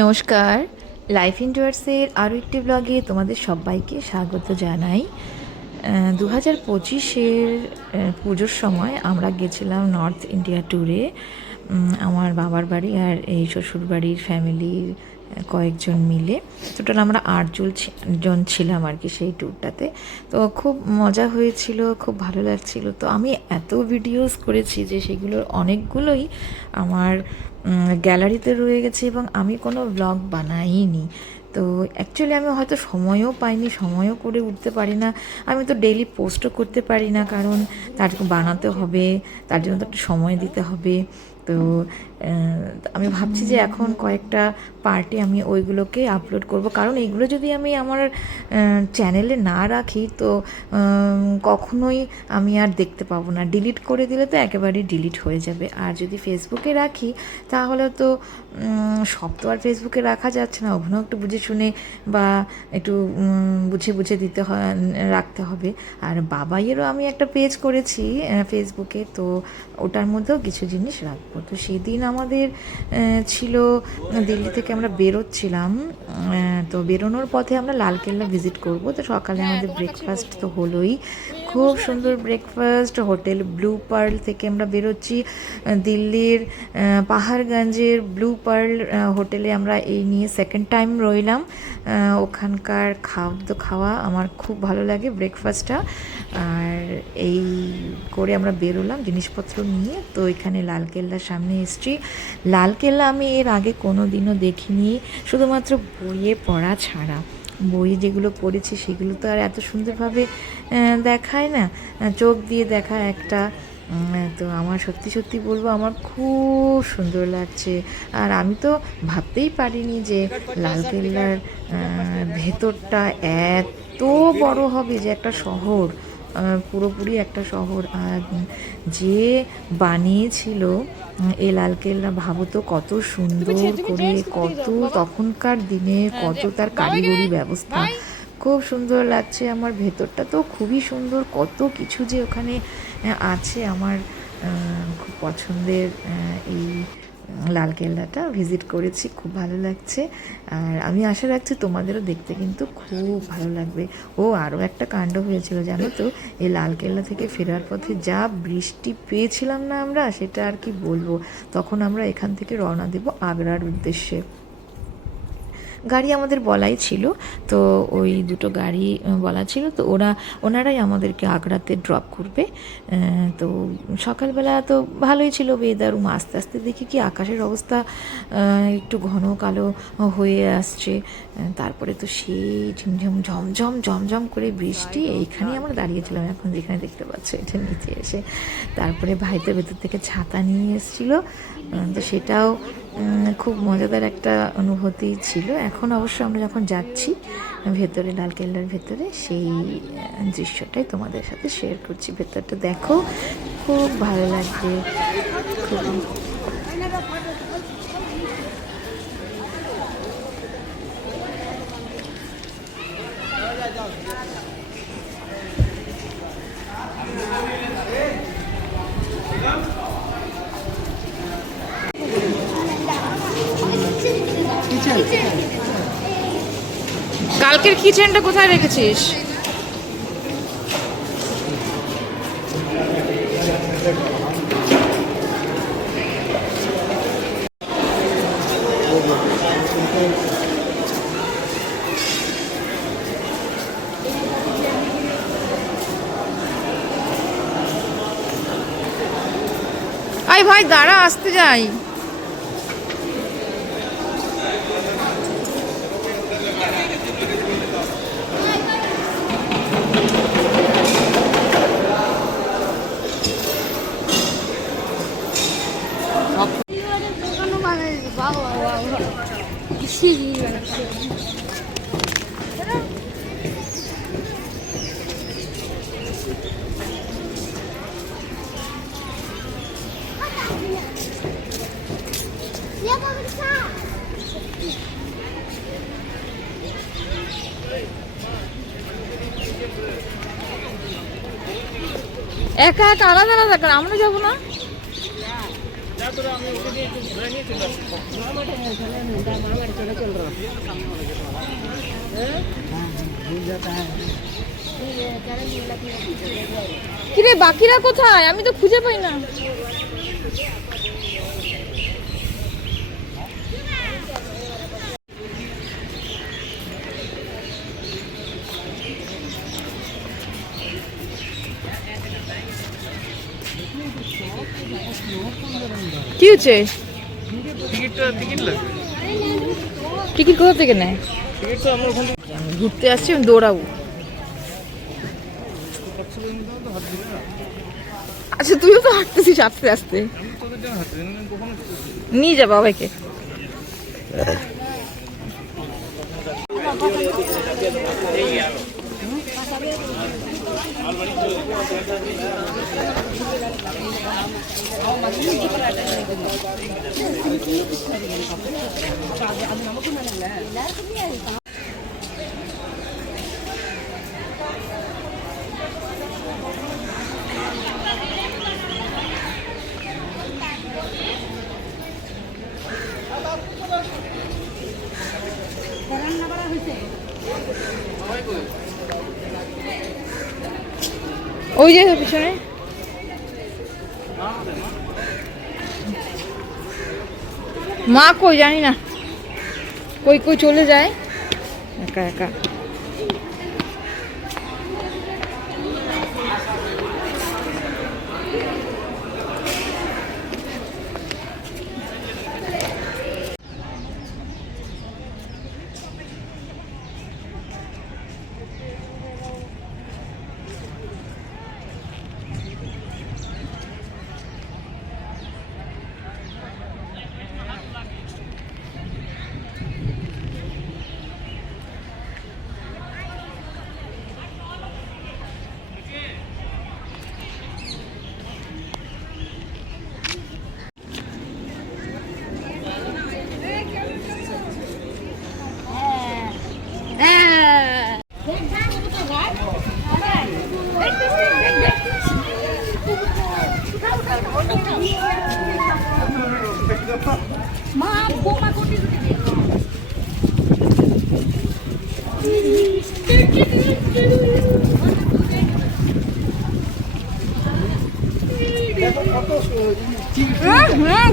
নমস্কার, লাইফ ইন্ডোয়ার্সের আরও একটি ব্লগে তোমাদের সবাইকে স্বাগত জানাই। 2025-এর পুজোর সময় আমরা গেছিলাম নর্থ ইন্ডিয়া ট্যুরে। আমার বাবার বাড়ি আর এই শ্বশুর বাড়ির ফ্যামিলির কয়েকজন মিলে টোটাল আমরা 8 জন ছিলাম আর কি সেই ট্যুরটাতে। তো খুব মজা হয়েছিল, খুব ভালো লাগছিল। তো আমি এত ভিডিওস করেছি যে সেগুলোর অনেকগুলোই আমার গ্যালারিতে রয়ে গেছে এবং আমি কোনো ব্লগ বানাইনি। তো অ্যাকচুয়ালি আমি হয়তো সময়ও পাইনি, সময়ও করে উঠতে পারি না। আমি তো ডেইলি পোস্টও করতে পারি না, কারণ তার বানাতে হবে, তার জন্য তো একটা সময় দিতে হবে। তো আমি ভাবছি যে এখন কয়েকটা পার্টে আমি ওইগুলোকে আপলোড করব, কারণ এইগুলো যদি আমি আমার চ্যানেলে না রাখি তো কখনোই আমি আর দেখতে পাবো না। ডিলিট করে দিলে তো একেবারেই ডিলিট হয়ে যাবে। আর যদি ফেসবুকে রাখি তাহলে তো সব তো আর ফেসবুকে রাখা যাচ্ছে না, ওখানেও একটু বুঝে শুনে বা একটু বুঝে বুঝে দিতে হয়, রাখতে হবে। আর বাবাইয়েরও আমি একটা পেজ করেছি ফেসবুকে, তো ওটার মধ্যেও কিছু জিনিস রাখবো। তো সেদিন আমাদের ছিল দিল্লি থেকে আমরা বেরোচ্ছিলাম, তো বেরোনোর পথে আমরা লালকেল্লা ভিজিট করব। তো সকালে আমাদের ব্রেকফাস্ট তো হলোই, খুব সুন্দর ব্রেকফাস্ট। হোটেল ব্লু পার্ল থেকে আমরা বেরোচ্ছি। দিল্লির পাহাড়গঞ্জের ব্লু পার্ল হোটেলে আমরা এই নিয়ে সেকেন্ড টাইম রইলাম। ওখানকার খাদ্য খাওয়া আমার খুব ভালো লাগে, ব্রেকফাস্টটা। আর এই করে আমরা বেরোলাম জিনিসপত্র নিয়ে। তো এখানে লালকেল্লার সামনে এসছি। লালকেল্লা আমি এর আগে কোনো দিনও দেখিনি, শুধুমাত্র বইয়ে পড়া ছাড়া। বই যেগুলো পড়েছি সেগুলো তো আর এত সুন্দরভাবে দেখায় না, চোখ দিয়ে দেখা একটা। তো আমার সত্যি সত্যি বলবো আমার খুব সুন্দর লাগছে। আর আমি তো ভাবতেই পারিনি যে লালকেল্লার ভেতরটা এত বড় হবে, যে একটা শহর, পুরোপুরি একটা শহর। আর যে বানিয়েছিল এই লালকেল্লা, ভাবো তো কত সুন্দর করে, কত তখনকার দিনে কত তার কারিগরি ব্যবস্থা। খুব সুন্দর লাগছে। আমার ভেতরটা তো খুবই সুন্দর, কত কিছু যে ওখানে আছে। আমার খুব পছন্দের এই লালকেল্লাটা ভিজিট করেছি, খুব ভালো লাগছে। আর আমি আশা রাখছি তোমাদেরও দেখতে কিন্তু খুব ভালো লাগবে। ও আরও একটা কাণ্ড হয়েছিল জানো তো, এই লালকেল্লা থেকে ফেরার পথে যা বৃষ্টি পেয়েছিলাম না আমরা, সেটা আর কি বলবো। তখন আমরা এখান থেকে রওনা দেব আগ্রার উদ্দেশ্যে। গাড়ি আমাদের বলাই ছিল, তো ওই দুটো গাড়ি বলা ছিল, তো ওনারাই আমাদেরকে আগ্রাতে ড্রপ করবে। তো সকালবেলা তো ভালোই ছিল ওয়েদার। আস্তে আস্তে দেখি কি আকাশের অবস্থা একটু ঘন কালো হয়ে আসছে। তারপরে তো সেই ঝিমঝম ঝমঝম ঝমঝম করে বৃষ্টি। এইখানেই আমরা দাঁড়িয়েছিলাম এখন, যেখানে দেখতে পাচ্ছ এটা নিচে এসে। তারপরে ভাই তো ভেতর থেকে ছাতা নিয়ে এসেছিলো, তো সেটাও খুব মজাদার একটা অনুভূতি ছিল। এখন অবশ্য আমরা যখন যাচ্ছি ভেতরে, লালকেল্লার ভেতরে, সেই দৃশ্যটাই তোমাদের সাথে শেয়ার করছি। ভেতরটা দেখো, খুব ভালো লাগবে, খুবই। কালকের কিচেনটা কোথায় রেখেছিস? আই ভাই দাঁড়া, আসতে যাই। একা একা আলাদা আলাদা করে আমরা যাবো না। কিরে বাকিরা কোথায়? আমি তো খুঁজে পাই না। কি হচ্ছে? টিকিট কোথা থেকে নেয়? ঘুরতে আসছি, আমি দৌড়াবো। আচ্ছা তুইও তো হাঁটতেছিস আস্তে আস্তে। নিয়ে যা বাবাকে। ওই যে পিছনে মা কই জানি না, কই কই চলে যায় একা একা।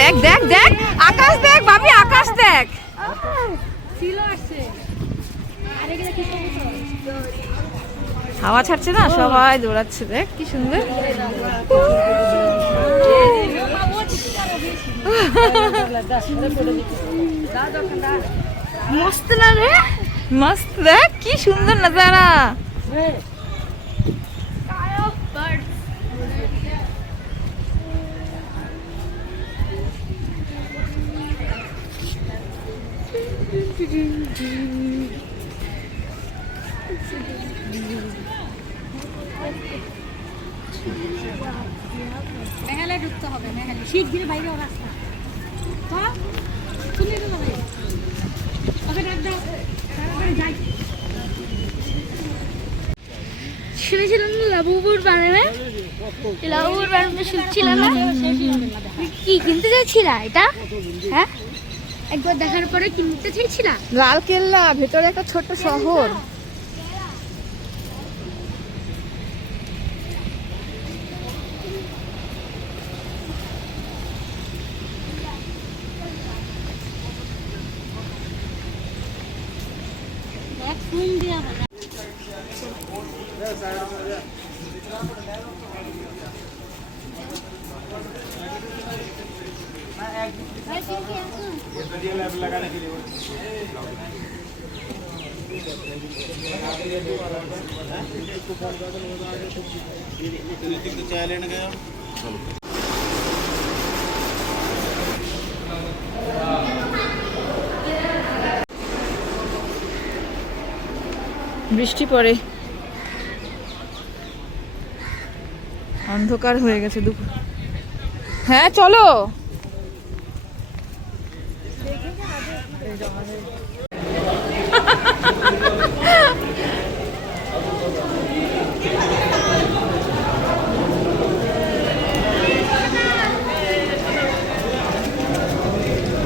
দেখ দেখ দেখ আকাশ দেখ বাবি, আকাশ দেখ। হাওয়া ছাড়ছে না, সবাই দৌড়াচ্ছে, দেখ কি সুন্দর। মস্ত না রে, মস্ত, দেখ কি সুন্দর নজারা। মেঘালয় ঢুকতে হবে, মেঘালয় শিগগিরই বাইরে রাস্তা শুনে তো যাবে। ওকে ডাক দাও, তাড়াতাড়ি যাই। শুনেছিলাম লাবুবুর বানাবে, লাবুবুর বানাবে শুনছিল না? কি কিনতে চাইছিলা এটা? হ্যাঁ একবার দেখার পরে কিনতে চাইছিলা? লাল কেল্লা, ভেতরে একটা ছোট্ট শহর। বৃষ্টি পড়ে, অন্ধকার হয়ে গেছে দুপুর। হ্যাঁ চলো।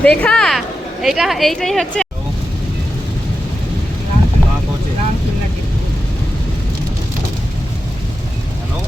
দেখা এইটাই হচ্ছে हेलो